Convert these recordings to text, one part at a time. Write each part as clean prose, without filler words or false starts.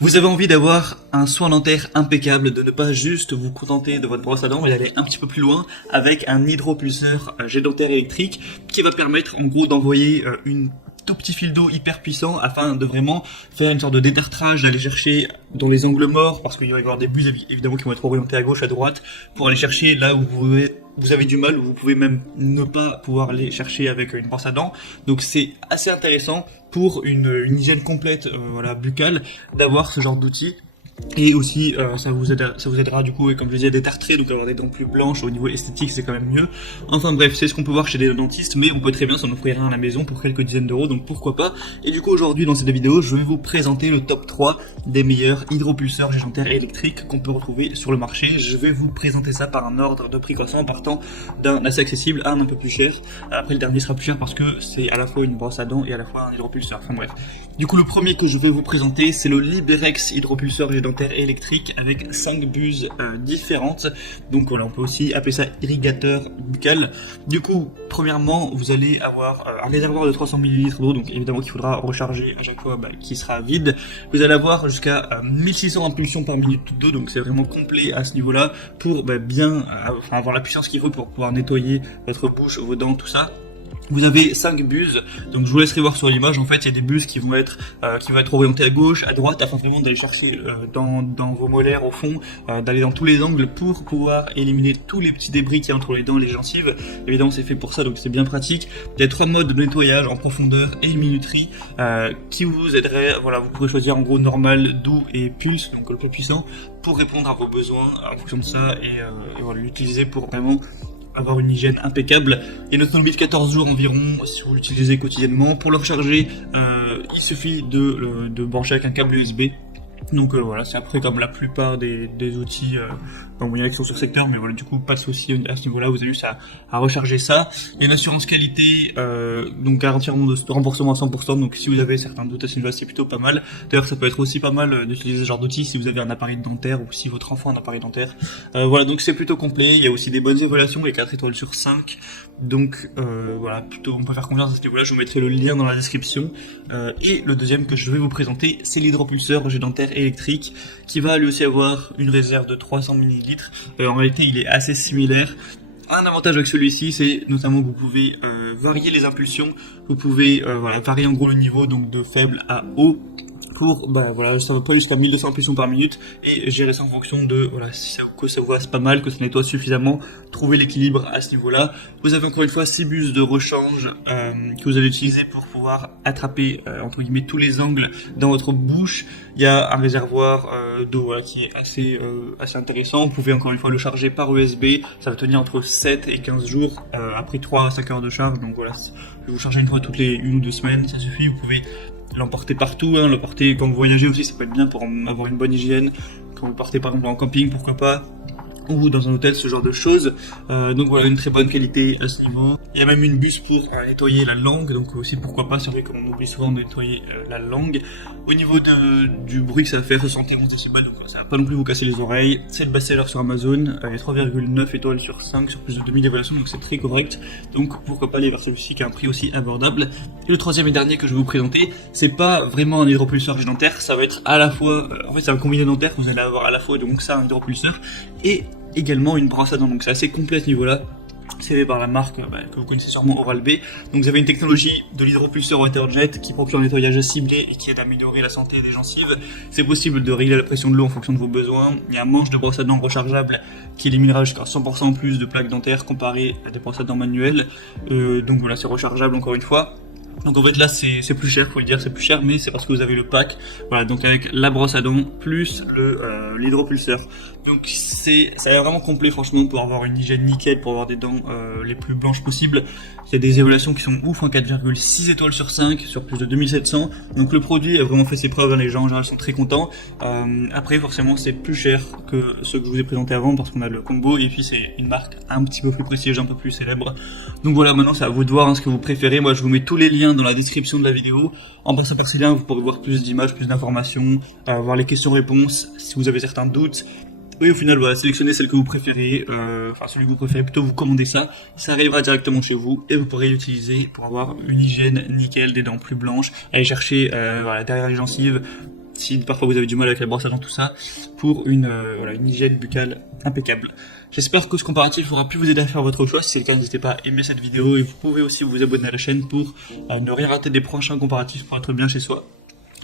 Vous avez envie d'avoir un soin dentaire impeccable, de ne pas juste vous contenter de votre brosse à dents, mais d'aller un petit peu plus loin avec un hydropulseur jet dentaire électrique qui va permettre en gros d'envoyer une tout petit fil d'eau hyper puissant afin de vraiment faire une sorte de détartrage, d'aller chercher dans les angles morts parce qu'il va y avoir des bus évidemment qui vont être orientés à gauche, à droite pour aller chercher là où vous avez du mal, ou vous pouvez même ne pas pouvoir les chercher avec une brosse à dents. Donc c'est assez intéressant pour une hygiène complète voilà, buccale d'avoir ce genre d'outil. Et aussi ça vous aidera du coup, et comme je disais, à détartrer, donc avoir des dents plus blanches. Au niveau esthétique c'est quand même mieux. Enfin bref, c'est ce qu'on peut voir chez des dentistes, mais on peut très bien s'en offrir un à la maison pour quelques dizaines d'euros, donc pourquoi pas. Et du coup aujourd'hui dans cette vidéo je vais vous présenter le top 3 des meilleurs hydropulseurs jet dentaire électriques qu'on peut retrouver sur le marché. Je vais vous présenter ça par un ordre de prix croissant, partant d'un assez accessible à un peu plus cher. Après le dernier sera plus cher parce que c'est à la fois une brosse à dents et à la fois un hydropulseur. Enfin bref. Du coup le premier que je vais vous présenter c'est le Liberex hydropulseur jet dentaire électrique avec 5 buses différentes. Donc voilà, on peut aussi appeler ça irrigateur buccal. Du coup, premièrement, vous allez avoir un réservoir de 300 ml d'eau, donc évidemment qu'il faudra recharger à chaque fois qui sera vide. Vous allez avoir jusqu'à 1600 impulsions par minute d'eau, donc c'est vraiment complet à ce niveau-là pour bien avoir la puissance qu'il faut pour pouvoir nettoyer votre bouche, vos dents, tout ça. Vous avez 5 buses, donc je vous laisserai voir sur l'image. En fait, il y a des buses qui vont être orientées à gauche, à droite, afin vraiment d'aller chercher dans vos molaires au fond, d'aller dans tous les angles pour pouvoir éliminer tous les petits débris qu'il y a entre les dents et les gencives. Évidemment, c'est fait pour ça, donc c'est bien pratique. Il y a 3 modes de nettoyage en profondeur et minuterie qui vous aideraient. Voilà, vous pourrez choisir en gros normal, doux et pulse, donc le plus puissant, pour répondre à vos besoins en fonction de ça et voilà, l'utiliser pour vraiment avoir une hygiène impeccable. Il y a une autonomie de 14 jours environ si vous l'utilisez quotidiennement. Pour le recharger, il suffit de brancher avec un câble USB. Donc voilà, c'est après comme la plupart des outils, il y en a qui sont sur secteur, mais voilà, du coup pas de souci à ce niveau-là, vous avez juste à recharger ça. Il y a une assurance qualité, donc garantie de remboursement à 100%, donc si vous avez certains doutes à ce niveau-là, c'est plutôt pas mal. D'ailleurs, ça peut être aussi pas mal d'utiliser ce genre d'outil si vous avez un appareil dentaire ou si votre enfant a un appareil dentaire. Voilà, donc c'est plutôt complet. Il y a aussi des bonnes évaluations, les 4 étoiles sur 5. Donc voilà, plutôt on peut faire confiance à ce niveau-là, je vous mettrai le lien dans la description. Et le deuxième que je vais vous présenter, c'est l'hydropulseur jet dentaire électrique qui va lui aussi avoir une réserve de 300 ml. En réalité, il est assez similaire. Un avantage avec celui-ci, c'est notamment que vous pouvez varier les impulsions, vous pouvez varier en gros le niveau, donc de faible à haut. Pour, voilà, ça va pas jusqu'à 1200 impulsions par minute et gérer ça en fonction de, voilà, si ça vous passe pas mal, que ça nettoie suffisamment, trouver l'équilibre à ce niveau-là. Vous avez encore une fois 6 buses de rechange que vous allez utiliser pour pouvoir attraper, entre guillemets, tous les angles dans votre bouche. Il y a un réservoir d'eau voilà, qui est assez intéressant. Vous pouvez encore une fois le charger par USB. Ça va tenir entre 7 et 15 jours après 3 à 5 heures de charge. Donc voilà, vous chargez une fois toutes les 1 ou 2 semaines, ça suffit. Vous pouvez l'emporter partout, l'emporter quand vous voyagez aussi, ça peut être bien pour avoir une bonne hygiène. Quand vous partez par exemple en camping, pourquoi pas, ou dans un hôtel, ce genre de choses. Donc voilà, une très bonne qualité à ce niveau. Il y a même une buse pour nettoyer la langue, donc aussi pourquoi pas, c'est vrai qu'on oublie souvent de nettoyer la langue. Au niveau du bruit que ça va faire, 71 décibels, donc ça va pas non plus vous casser les oreilles. C'est le best-seller sur Amazon, il y a 3,9 étoiles sur 5 sur plus de 2000 évaluations, donc c'est très correct. Donc pourquoi pas aller vers celui-ci qui a un prix aussi abordable. Et le troisième et dernier que je vais vous présenter, c'est pas vraiment un hydropulseur jet dentaire, ça va être à la fois, en fait c'est un combiné dentaire, vous allez avoir à la fois donc ça un hydropulseur et également une brosse à dents, donc c'est assez complet à ce niveau-là. C'est fait par la marque que vous connaissez sûrement, Oral-B. Donc vous avez une technologie de l'hydropulseur Waterjet qui procure un nettoyage ciblé et qui aide à améliorer la santé des gencives. C'est possible de régler la pression de l'eau en fonction de vos besoins. Il y a un manche de brosse à dents rechargeable qui éliminera jusqu'à 100% plus de plaques dentaires comparé à des brosses à dents manuelles. Donc voilà, c'est rechargeable encore une fois. Donc en fait là c'est plus cher, faut le dire, c'est plus cher, mais c'est parce que vous avez le pack, voilà, donc avec la brosse à dents plus l'hydropulseur. Donc ça est vraiment complet franchement pour avoir une hygiène nickel, pour avoir des dents les plus blanches possibles. Il y a des évaluations qui sont ouf, 4,6 étoiles sur 5 sur plus de 2700. Donc le produit a vraiment fait ses preuves, les gens en général sont très contents. Après forcément c'est plus cher que ceux que je vous ai présentés avant parce qu'on a le combo et puis c'est une marque un petit peu plus prestigieuse, un peu plus célèbre. Donc voilà, maintenant c'est à vous de voir ce que vous préférez. Moi je vous mets tous les liens dans la description de la vidéo. En passant par ces liens, vous pourrez voir plus d'images, plus d'informations, voir les questions-réponses si vous avez certains doutes. Oui, au final, voilà, sélectionnez celle que vous préférez, celui que vous préférez, plutôt vous commandez ça arrivera directement chez vous et vous pourrez l'utiliser pour avoir une hygiène nickel, des dents plus blanches, aller chercher derrière les gencives, si parfois vous avez du mal avec la brosse à dents, tout ça, pour une hygiène buccale impeccable. J'espère que ce comparatif aura pu vous aider à faire votre choix. Si c'est le cas, n'hésitez pas à aimer cette vidéo et vous pouvez aussi vous abonner à la chaîne pour ne rien rater des prochains comparatifs pour être bien chez soi.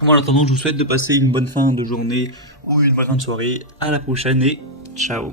Moi, en attendant, je vous souhaite de passer une bonne fin de journée ou une bonne fin de soirée. À la prochaine et ciao.